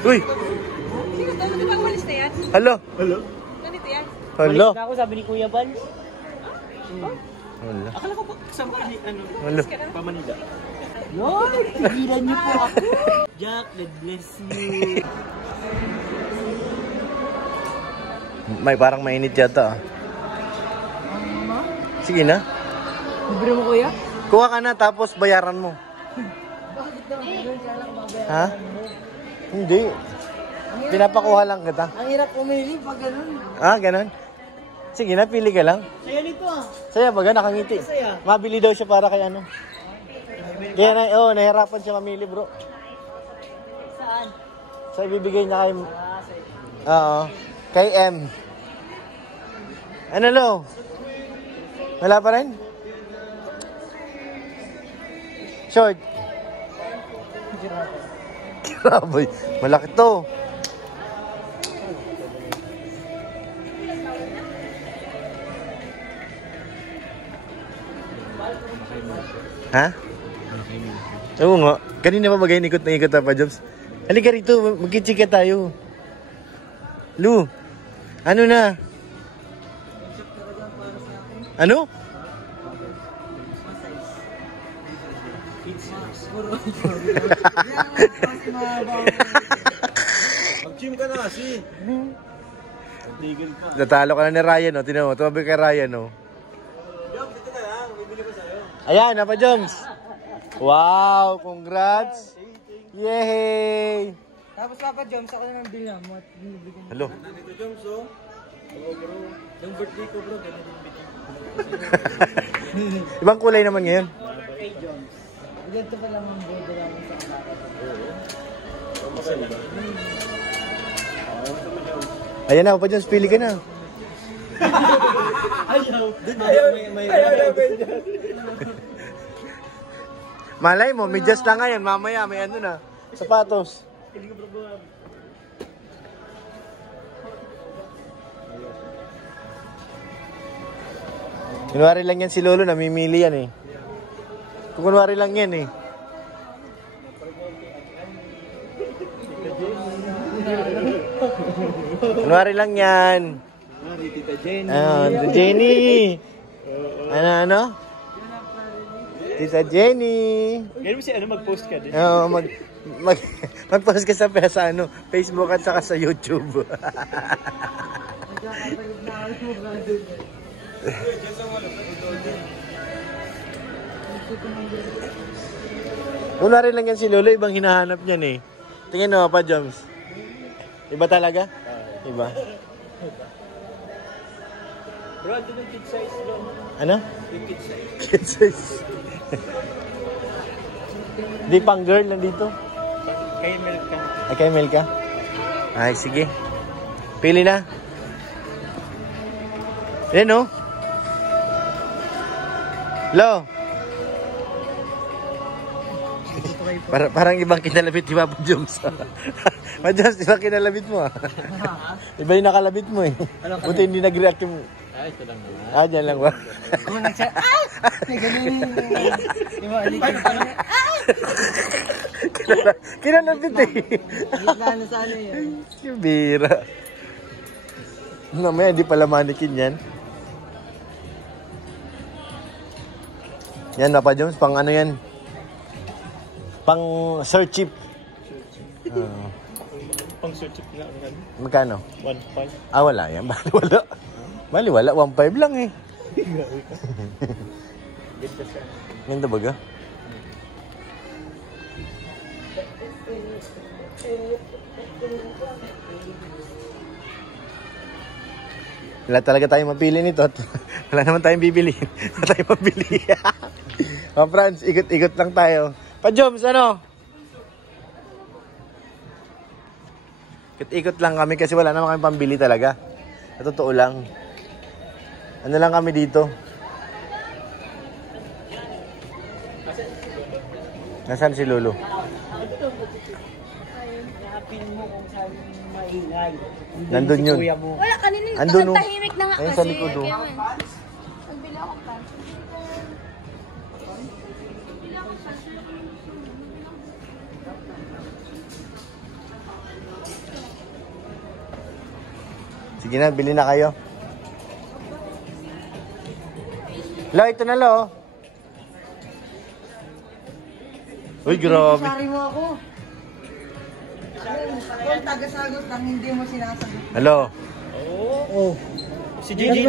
Uy! Sino to? Di ba umalis na yan? Halo! Hello? Ganito yan? Halo! Umalis na ako, sabi ni Kuya Bals. Halo. Akala ko pa kasama ka ni ano? Halo. Pamanida. Yoy! Tigilan niyo po ako. Jack, God bless you. May parang mainit yata. Sige na. Libre mo, Kuya? Kuha ka na tapos bayaran mo. Bakit daw? Ganun siya lang babayaran Ha? mo. Hindi. Pinapakuha lang kita. Ang hirap pumili pag ganun. Ah, ganun? Sige na, pili ka lang. Saya nito ah. Saya ba? Nakangiti. Saya. Mabili daw siya para kay ano. Kaya na, nahirapan siya mamili, bro. Saan? So, ibibigay niya kay... Sa'yo. Oo. Kay M. Ano, lo? Wala pa rin? Short. Grabe. Malaki to. Ha? Oo nga. Kanina pa magayin ikot na ikot pa, Jobs. Halika rito. Magkitsika tayo. Lu. Ano na? Ano? Mag-gym ka na kasi. Tigil ka. Natalo ka na ni Ryan, no? Tinan mo. Tumabi kay Ryan, no? Jom, dito ka lang. Bibili ko sa'yo. Ayan, Papa Joms. Wow, congrats. Yay! Tapos Papa Joms, ako na ng bill mo at binibigyan mo. Hello. Nandito, Jom, so. Oo, bro. Yung birthday ko, bro. Ganun yung bitin. Ibang kulay naman ngayon. Kay Joms. Ganito pa lang ang bodo namin sa kanaka. Ayan na, Papa Joms, pili ka na. Ayaw. Malay mo, medyas lang ngayon. Mamaya, may ano na. Sapatos. Kunwari lang yan si Lolo, namimili yan eh. Kunwari lang yan eh. Kunwari lang yan. Tita Jenny. Tita Jenny. Ano? Tita Jenny. Ganun mo si ano, mag-post ka din. Oo, mag-post ka sa ano, Facebook at saka sa YouTube. Kunwari lang yan si Lolo, ibang hinahanap niyan eh. Tingin mo pa, Joms. Iba talaga? Iba. Bro, ito yung kid size, bro. Ano? Yung kid size. Kid size. Di pang girl nandito? Kay milk ka. Ay, kay Mel ka? Ay, sige. Pili na. Yan o. Lo. Parang ibang kinalabit di ba, Joms? Joms, ibang kinalabit mo ah. Iba yung nakalabit mo eh. Buti hindi nag-react yung... Ito lang naman. Dyan lang ba? Kung nagsa... Ganun. Di ba, aligid ka na. Kinalabit eh. Gitna sana yun. Yung bira. Mamaya, hindi pala manikin yan. Yan, Papa Joms, pang ano yan? Pang search chip. Pang search na ano? Magkano? 1.5. Ah, wala yan. Bali wala. 1.5 lang eh. Ganda siya. Ganda baga? Wala talaga tayong mapili nito. Wala naman tayong bibili. Wala tayong mapili. Mga friends, ikot-ikot lang tayo. Pa-Joms, ano? Ikot-ikot lang kami kasi wala naman kami pambili talaga. Sa totoo lang. Ano lang kami dito? Nasaan si Lolo? Hanapin mo kung saan maingay. Nandun yun. Kuya mo. Wala, kanina yung Andun, no? tahimik na nga Ayun kasi. sa likod, oh. Nagbili ako pa. Sige na, bili na kayo. Lo, ito na lo. Uy, grabe. Sari mo ako. Kung taga-sagot lang, hindi mo sinasagot. Hello. Oh. Si Gigi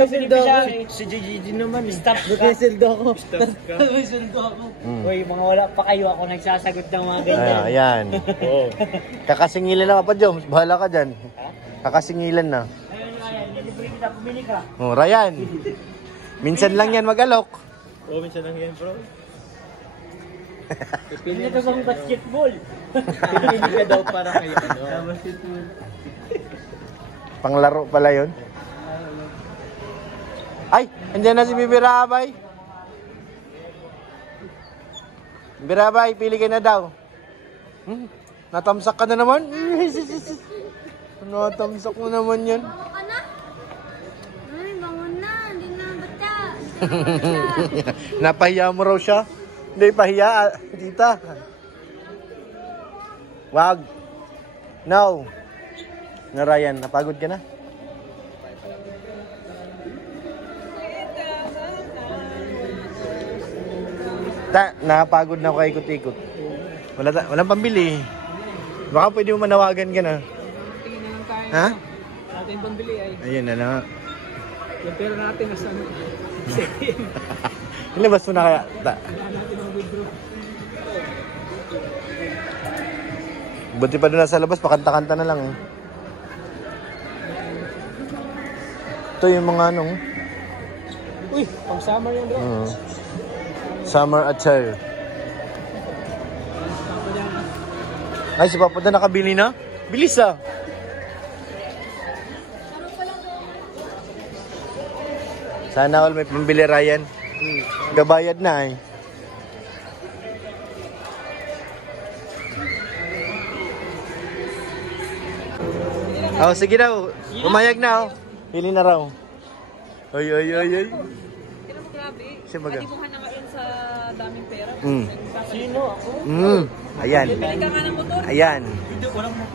si Gigi naman eh. Stop ka. Nagsisildo ako. Stop ka. Nagsisildo ako. Uy, mga wala pa kayo ako nagsasagot ng mga ganyan. Ayan. Oo. Kakasingilan na ka pa, Joms. Bahala ka dyan. Kakasingilan na. Ayun, Ryan. Nilibre kita. Pumili ka. Oh, Ryan. Minsan lang yan mag-alok. Oo, minsan lang yan, bro. Pili ka bang basketball? Pipili ka daw para kayo, ano? Basketball. Panglaro pala yun. Ay, andyan na si Bibirabay. Bibirabay, pili ka na daw. Natamsak ka na naman. Natamsak mo naman yan. Bangon ka na? Ay, bangon na. Hindi na bata. Napahiya mo raw siya. Hindi, pahiya, tita. Wag. No. Na Ryan, napagod ka na? Nakapagod na ako kay ikot-ikot. Walang pambili. Baka pwede mo manawagan ka na. Tingin na lang tayo. Ha? Natin pambili ay. Ayun na na. Yung pera natin nasa ano. Ilabas mo na kaya. Buti pa doon nasa labas, pakanta-kanta na lang eh. Ito yung mga anong. Uy, pang summer yan bro. Summer attire. Ay, si Papa na nakabili na? Bilis ah. Sana all may pambili, Ryan. Gabayad na eh. Oh, sige daw. Umayag na oh. Pili na raw. Ay. Tignan mo grabe. Siya baga. Katibuhan na ngayon sa daming pera. Sino ako? Ayan. Bili ka nga ng motor. Ayan. Hindi, walang mo.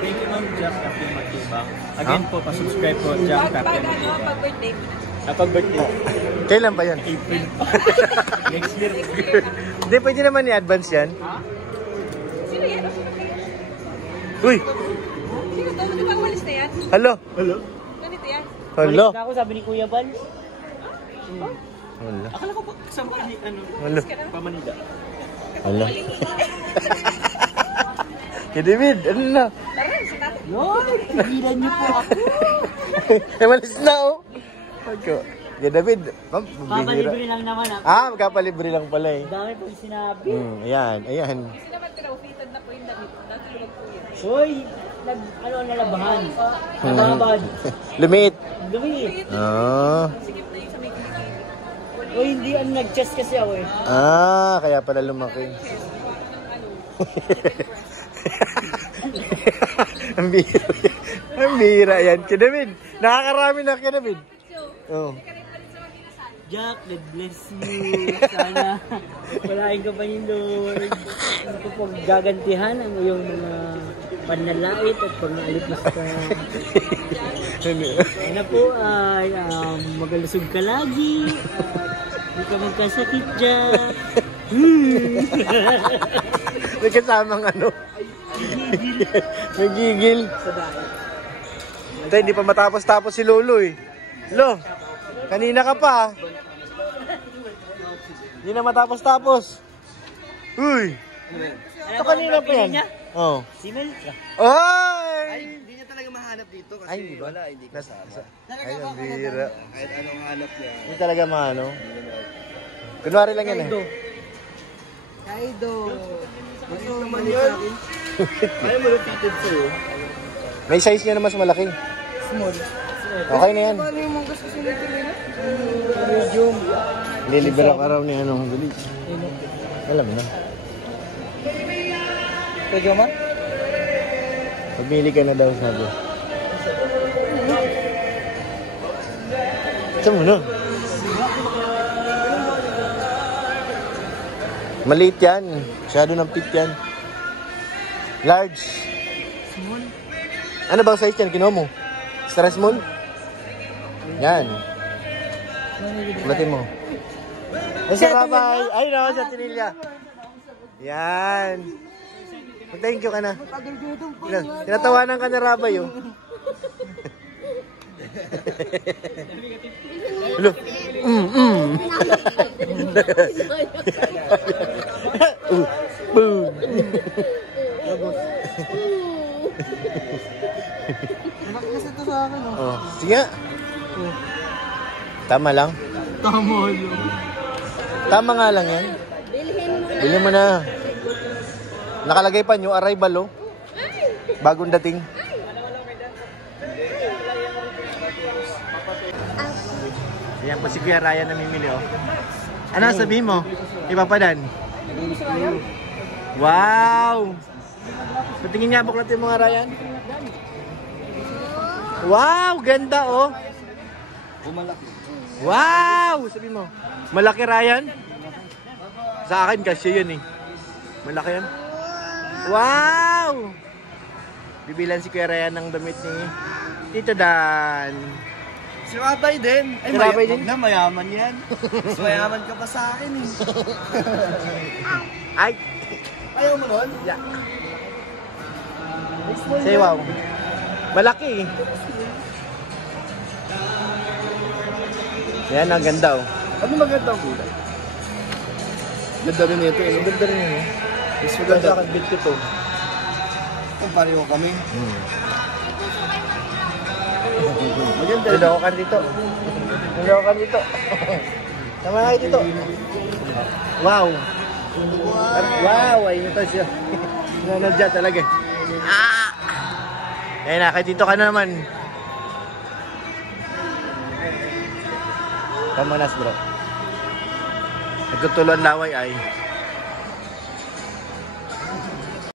Thank you, Ma'am Jack, Captain Matibang. Again po, pasubscribe po, Jack, Captain Matibang. Pag birthday. Kapag birthday, Kailan pa yan? April. Next year. Hindi, pwede naman i-advance yan. Sino yan? Uy! Sino to? Di ba umalis na yan? Hello? Ganito yan. Hello? Ulit na ako, sabi ni Kuya Bal. Hello? Akala ko pa kasama ka ni, ano, Hello? Pamanida. Hello? Kay David, ano na? Tara, si tatay. Yoy, tigilan niyo po ako. Malis na oh. Okay. Kay David, ma'am, bibihira. Papalibre lang naman ako. Magkapalibre lang pala eh. Dami pong sinabi. Ayan. Kasi naman tinaufitan na po yung damit. Natulog po yun. Hoy, nalabahan. Nababad. Lumiit. Lumit. Sikip na yung sa may kilikili. Hoy, hindi nag-chest kasi ako eh. Kaya pala lumaki. Ang bihira. Ang bihira yan. Kay David, nakakarami na kay David. Oh. Jack, God bless you. Sana palain ka pa ni Lord. Ano ko pag gagantihan ang iyong mga panlalait at pang-alipos ka. Sana po ay magalusog ka lagi. Hindi ka magkasakit, Jack. May kasamang ano. Nagigil. Ito, hindi pa matapos-tapos si Lolo eh. Lo, kanina ka pa. Hindi na matapos-tapos. Uy! Ito kanina pa yan. Oo. Si Melka. Oy! Hindi niya talaga mahanap dito kasi Ay, diba? wala, hindi kasama. Ay, ang bihira. Kahit anong hanap niya. Hindi talaga maano. Kunwari lang yan eh. Kaido. Ano naman yun? Ayaw mo repeated sa'yo. May size niya na mas malaki. Small. Okay na yan. Ano yung mga gusto sinito nila? Medium. Lilibera ka raw ni anong dali. Alam mo na. Pwede man? Pagmili ka na daw sabi. Saan mo na? Maliit yan. Masyado ng pit yan. Large. Small. Ano ba size yan? Kinuha mo? Stress mo? Yan. Ulatin mo. Ay, sa Rabay. Ay, no, sa Tinilya. Yan. Thank you ka na. Tinatawanan ka na Rabay, oh. Hello. Boom. Nakakasya ito sa akin, oh. Oh, sige nga. Tama lang. Tama yun. Tama nga lang yan. Bilhin mo na. Nakalagay pa nyo, arrival, oh. Bagong dating. Ayan po si Kuya Ryan namimili, oh. Ano sabihin mo? Ipapadan? Wow! Patingin nga buklat yung mga Ryan. Wow! Ganda, oh. Wow! Sabihin mo. Malaki Ryan? Sa akin kasi yun, eh. Malaki yan. Wow! Bibilan si Kuya Ryan ng damit ni Tito Dan. Si Rabay din. Ay, Si Rabay din? na, mayaman yan. Mas mayaman ka pa sa akin, eh. Ay! Ayaw mo nun? Yeah. Say wow. Malaki, eh. Yan, ang ganda, oh. Ano maganda ang kulay? Ganda rin ito, eh. Ganda rin yun, eh. Mas Ganda maganda. sa akin, bit ko to. Kung pareho kami. Maganda. Tulo ka dito. Tulo ka dito. Tama kayo dito. Wow. Wow. Ay, ito siya. Nanadya talaga. Ah! Eh, nakay dito ka na naman. Pamanas, bro. Nagtutulo ang laway ay.